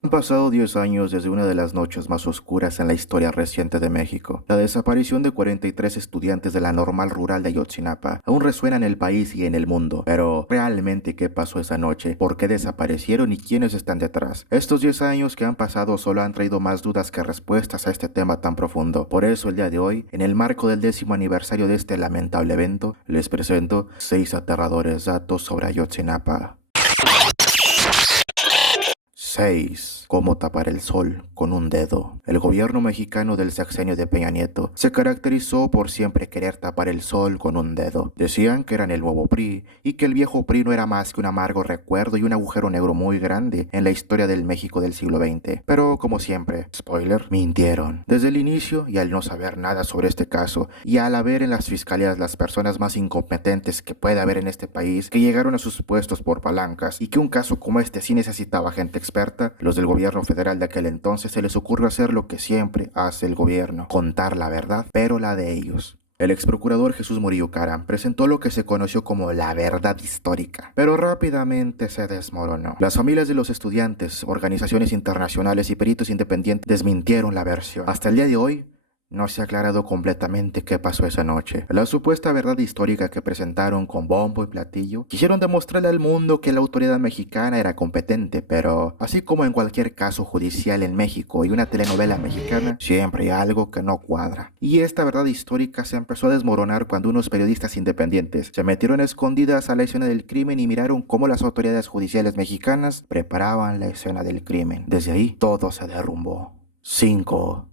Han pasado 10 años desde una de las noches más oscuras en la historia reciente de México. La desaparición de 43 estudiantes de la Normal Rural de Ayotzinapa aún resuena en el país y en el mundo. Pero, ¿realmente qué pasó esa noche? ¿Por qué desaparecieron y quiénes están detrás? Estos 10 años que han pasado solo han traído más dudas que respuestas a este tema tan profundo. Por eso el día de hoy, en el marco del 10º aniversario de este lamentable evento, les presento 6 aterradores datos sobre Ayotzinapa. 6. ¿Cómo tapar el sol con un dedo? El gobierno mexicano del sexenio de Peña Nieto se caracterizó por siempre querer tapar el sol con un dedo. Decían que eran el nuevo PRI y que el viejo PRI no era más que un amargo recuerdo y un agujero negro muy grande en la historia del México del siglo XX. Pero como siempre, spoiler, mintieron. Desde el inicio y al no saber nada sobre este caso y al haber en las fiscalías las personas más incompetentes que puede haber en este país que llegaron a sus puestos por palancas y que un caso como este sí necesitaba gente experta, los del gobierno federal de aquel entonces se les ocurrió hacer lo que siempre hace el gobierno, contar la verdad, pero la de ellos. El exprocurador Jesús Murillo Caram presentó lo que se conoció como la verdad histórica, pero rápidamente se desmoronó. Las familias de los estudiantes, organizaciones internacionales y peritos independientes desmintieron la versión. Hasta el día de hoy, no se ha aclarado completamente qué pasó esa noche. La supuesta verdad histórica que presentaron con bombo y platillo quisieron demostrarle al mundo que la autoridad mexicana era competente, pero así como en cualquier caso judicial en México y una telenovela mexicana, siempre hay algo que no cuadra. Y esta verdad histórica se empezó a desmoronar cuando unos periodistas independientes se metieron escondidas a la escena del crimen y miraron cómo las autoridades judiciales mexicanas preparaban la escena del crimen. Desde ahí todo se derrumbó. 5.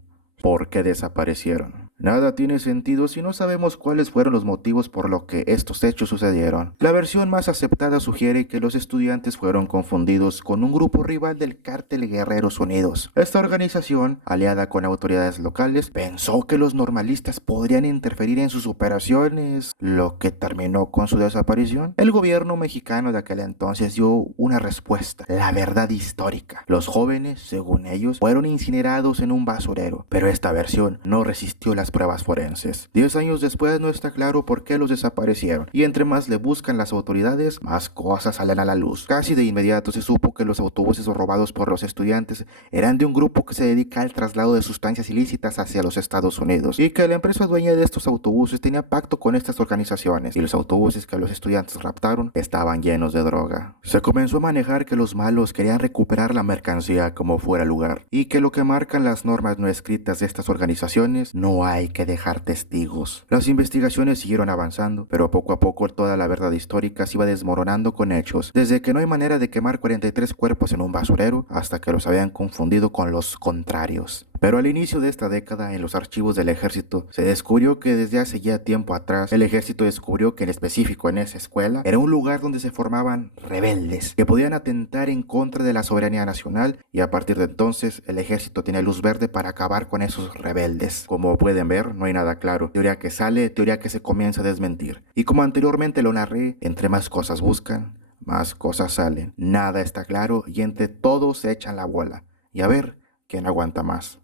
¿Por qué desaparecieron? Nada tiene sentido si no sabemos cuáles fueron los motivos por los que estos hechos sucedieron. La versión más aceptada sugiere que los estudiantes fueron confundidos con un grupo rival del Cártel Guerreros Unidos. Esta organización, aliada con autoridades locales, pensó que los normalistas podrían interferir en sus operaciones, lo que terminó con su desaparición. El gobierno mexicano de aquel entonces dio una respuesta, la verdad histórica. Los jóvenes, según ellos, fueron incinerados en un basurero, pero esta versión no resistió las pruebas forenses. 10 años después no está claro por qué los desaparecieron, y entre más le buscan las autoridades, más cosas salen a la luz. Casi de inmediato se supo que los autobuses robados por los estudiantes eran de un grupo que se dedica al traslado de sustancias ilícitas hacia los Estados Unidos, y que la empresa dueña de estos autobuses tenía pacto con estas organizaciones, y los autobuses que los estudiantes raptaron estaban llenos de droga. Se comenzó a manejar que los malos querían recuperar la mercancía como fuera lugar, y que lo que marcan las normas no escritas de estas organizaciones no hay que dejar testigos. Las investigaciones siguieron avanzando, pero poco a poco toda la verdad histórica se iba desmoronando con hechos, desde que no hay manera de quemar 43 cuerpos en un basurero hasta que los habían confundido con los contrarios. Pero al inicio de esta década, en los archivos del ejército, se descubrió que desde hace ya tiempo atrás, el ejército descubrió que en específico en esa escuela, era un lugar donde se formaban rebeldes, que podían atentar en contra de la soberanía nacional, y a partir de entonces, el ejército tiene luz verde para acabar con esos rebeldes. Como pueden ver, no hay nada claro. Teoría que sale, teoría que se comienza a desmentir. Y como anteriormente lo narré, entre más cosas buscan, más cosas salen. Nada está claro y entre todos se echan la bola. Y a ver, ¿quién aguanta más?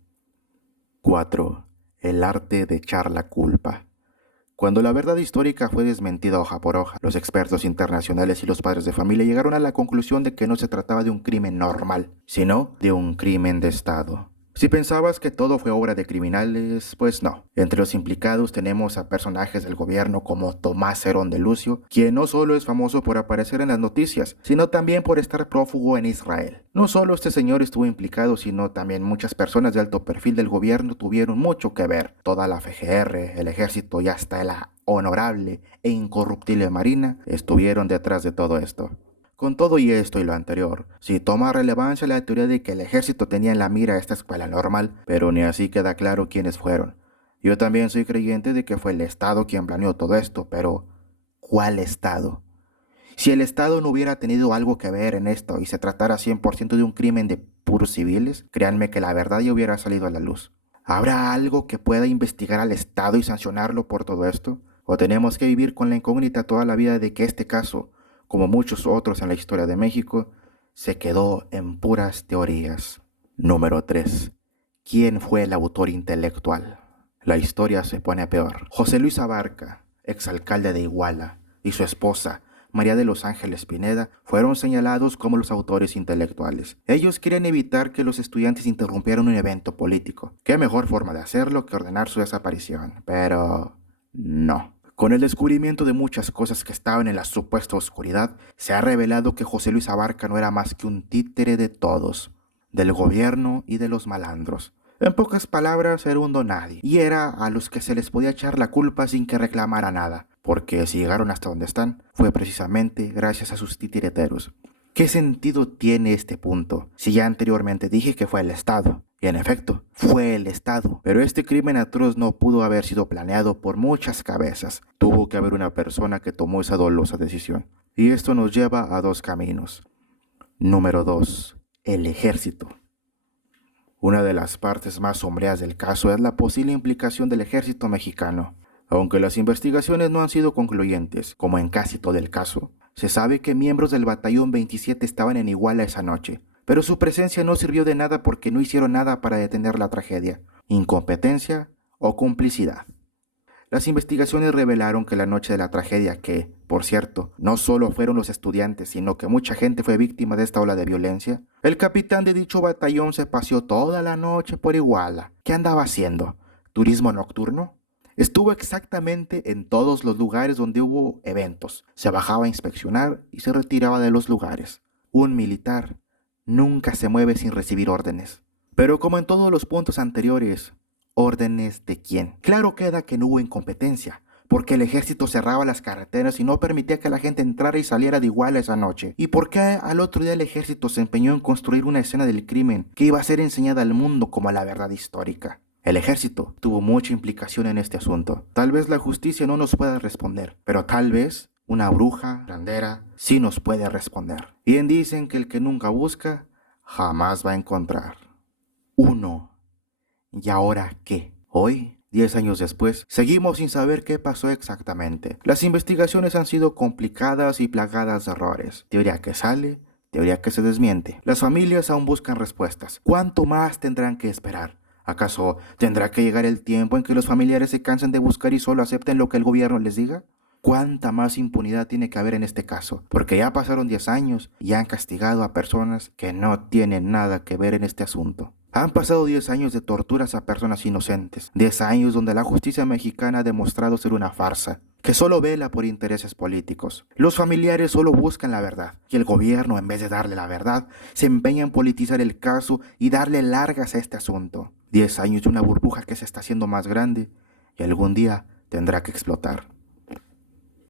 4. El arte de echar la culpa. Cuando la verdad histórica fue desmentida hoja por hoja, los expertos internacionales y los padres de familia llegaron a la conclusión de que no se trataba de un crimen normal, sino de un crimen de Estado. Si pensabas que todo fue obra de criminales, pues no. Entre los implicados tenemos a personajes del gobierno como Tomás Herón de Lucio, quien no solo es famoso por aparecer en las noticias, sino también por estar prófugo en Israel. No solo este señor estuvo implicado, sino también muchas personas de alto perfil del gobierno tuvieron mucho que ver. Toda la FGR, el ejército y hasta la honorable e incorruptible Marina estuvieron detrás de todo esto. Con todo y esto y lo anterior, sí toma relevancia la teoría de que el ejército tenía en la mira esta escuela normal, pero ni así queda claro quiénes fueron. Yo también soy creyente de que fue el Estado quien planeó todo esto, pero ¿cuál Estado? Si el Estado no hubiera tenido algo que ver en esto y se tratara 100% de un crimen de puros civiles, créanme que la verdad ya hubiera salido a la luz. ¿Habrá algo que pueda investigar al Estado y sancionarlo por todo esto? ¿O tenemos que vivir con la incógnita toda la vida de que este caso, como muchos otros en la historia de México, se quedó en puras teorías? Número 3. ¿Quién fue el autor intelectual? La historia se pone peor. José Luis Abarca, exalcalde de Iguala, y su esposa, María de los Ángeles Pineda, fueron señalados como los autores intelectuales. Ellos querían evitar que los estudiantes interrumpieran un evento político. ¿Qué mejor forma de hacerlo que ordenar su desaparición? Pero no. Con el descubrimiento de muchas cosas que estaban en la supuesta oscuridad, se ha revelado que José Luis Abarca no era más que un títere de todos, del gobierno y de los malandros. En pocas palabras, era un donadie, y era a los que se les podía echar la culpa sin que reclamara nada, porque si llegaron hasta donde están, fue precisamente gracias a sus titireteros. ¿Qué sentido tiene este punto? Si ya anteriormente dije que fue el Estado. Y en efecto, fue el Estado. Pero este crimen atroz no pudo haber sido planeado por muchas cabezas. Tuvo que haber una persona que tomó esa dolosa decisión. Y esto nos lleva a dos caminos. Número 2. El ejército. Una de las partes más sombrías del caso es la posible implicación del ejército mexicano. Aunque las investigaciones no han sido concluyentes, como en casi todo el caso, se sabe que miembros del Batallón 27 estaban en Iguala esa noche, pero su presencia no sirvió de nada porque no hicieron nada para detener la tragedia, incompetencia o complicidad. Las investigaciones revelaron que la noche de la tragedia, que, por cierto, no solo fueron los estudiantes, sino que mucha gente fue víctima de esta ola de violencia, el capitán de dicho batallón se paseó toda la noche por Iguala. ¿Qué andaba haciendo? ¿Turismo nocturno? Estuvo exactamente en todos los lugares donde hubo eventos. Se bajaba a inspeccionar y se retiraba de los lugares. Un militar nunca se mueve sin recibir órdenes. Pero como en todos los puntos anteriores, ¿órdenes de quién? Claro queda que no hubo incompetencia, porque el ejército cerraba las carreteras y no permitía que la gente entrara y saliera de Iguala esa noche. ¿Y por qué al otro día el ejército se empeñó en construir una escena del crimen que iba a ser enseñada al mundo como la verdad histórica? El ejército tuvo mucha implicación en este asunto. Tal vez la justicia no nos pueda responder, pero tal vez una bruja grandera sí nos puede responder. Bien dicen que el que nunca busca, jamás va a encontrar. 1. ¿Y ahora qué? Hoy, 10 años después, seguimos sin saber qué pasó exactamente. Las investigaciones han sido complicadas y plagadas de errores. Teoría que sale, teoría que se desmiente. Las familias aún buscan respuestas. ¿Cuánto más tendrán que esperar? ¿Acaso tendrá que llegar el tiempo en que los familiares se cansen de buscar y solo acepten lo que el gobierno les diga? ¿Cuánta más impunidad tiene que haber en este caso? Porque ya pasaron 10 años y han castigado a personas que no tienen nada que ver en este asunto. Han pasado 10 años de torturas a personas inocentes. 10 años donde la justicia mexicana ha demostrado ser una farsa, que solo vela por intereses políticos. Los familiares solo buscan la verdad, y el gobierno, en vez de darle la verdad, se empeña en politizar el caso y darle largas a este asunto. 10 años de una burbuja que se está haciendo más grande y algún día tendrá que explotar.